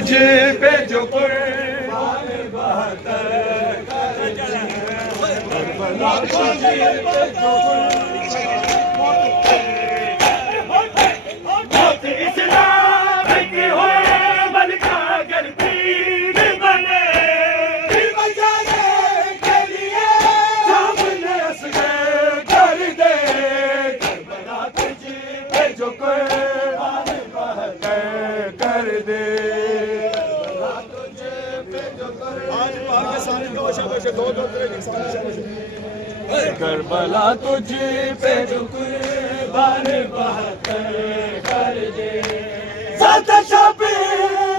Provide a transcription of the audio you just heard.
تجھ پہ جو قربان بہتر کر دے کربلا تجھ پہ جو موت اسلام کی ہو ملکہ اگر پیر بنے دل بچانے کے لیے سامنے اصغر کر دے کربلا تجھ پہ جو قربان بہتر کر دے کربلا تجھ پہ جو قربان بہتر کر دے ذات شبیر